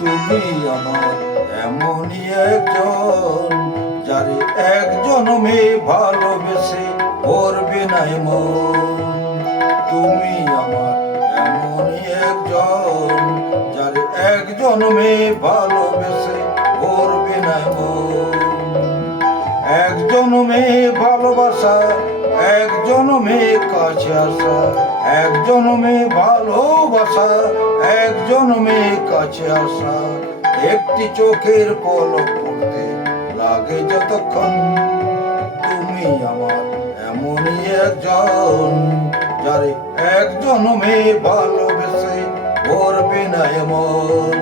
তুমি আমার এমনই একজন, যারে এক জন্মে ভালোবেসে ভরবে নাই মন। তুমি আমার এমনই একজন, যারে এক জন্মে ভালোবেসে ভরবে নাই মন। এক জন্মে ভালোবাসা, এক জন্মে কাছে আসা, এক জন্মে ভালোবাসা, এক জন্মে কাছে আসা। একটি চোখের পলক পড়তে লাগে যতক্ষণ। তুমি আমার এমনই একজন, যারে এক জন্মে ভালোবেসে ভরবে না এমন।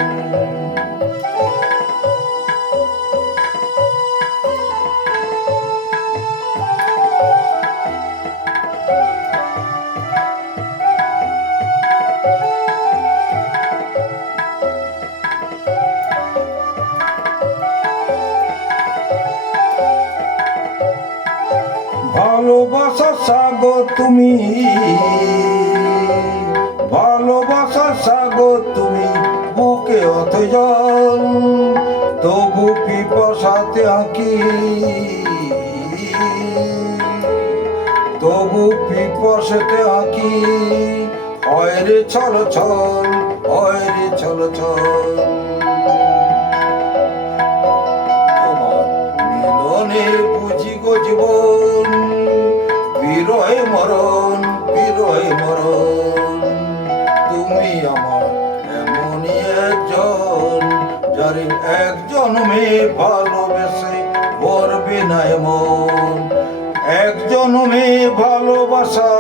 ভালোবাসা সাগর তুমি, ভালোবাসা সাগর তুমি, বুকে অথৈ জল, তবু পিপাসাতে আঁকি, তবু পিপাসাতে আঁকি। হয় রে ছল ছল, হয় রে ছল ছল। তোমার মিলনে বুঝি গো জীবন, বিরহে মরণ, বিরহে মরণ। তুমি আমার এমনই একজন, যারে এক জন্মে ভালোবেসে ভরবে না এমন। এক জন্মে ভালোবাসা,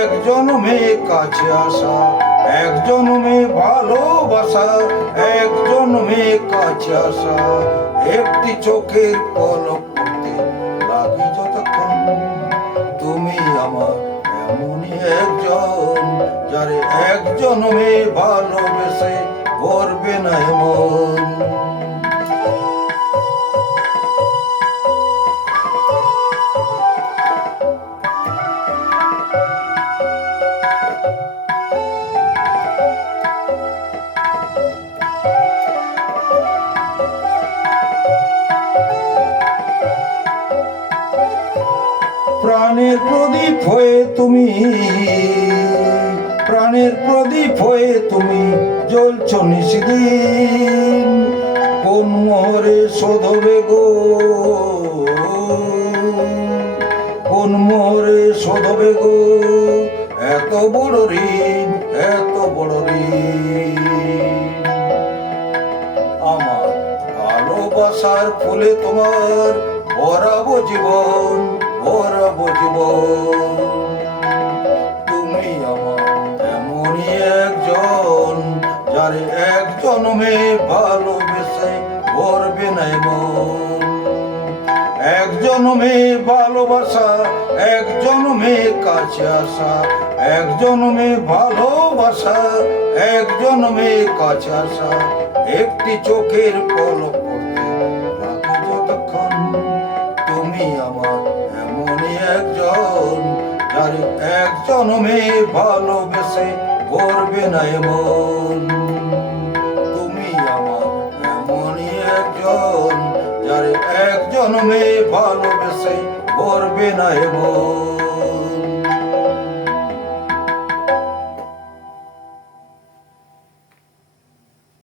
এক জন্মে কাছে আসা, এক জন্মে ভালোবাসা, এক জন্মে কাছে আসা। একটি চোখের পলক পড়তে লাগি যতক্ষণ। তুমি আমার এমনই একজন, যারে এক জন্মে ভালোবেসে ভরবে না এমন। প্রাণের প্রদীপ হয়ে তুমি, প্রাণের প্রদীপ হয়ে তুমি জ্বলছ নিশিদিন। কোন মোহরে শোধবে গো, কোন মোহরে শোধবে গো এত বড় ঋণ, এত বড় ঋণ। আমার ভালোবাসার ফুলে তোমার ভরাবো জীবন, ভরাবো জীবন। তুমি আমার এমনই একজন, যারে এক জন্মে ভালোবেসে ভরবে না মন। এক জন্মে ভালোবাসা, এক জন্মে কাছে আসা, এক জন্মে ভালোবাসা, এক জন্মে কাছে আসা। একটি চোখের পলক পড়তে লাগে যতক্ষণ। তুমি আমার এমনই একজন, যারে এক জন্মে ভালোবেসে ভরবে না এমন। তুমি আমার এমনই একজন, যারে এক জন্মে ভালোবেসে ভরবে না এমন।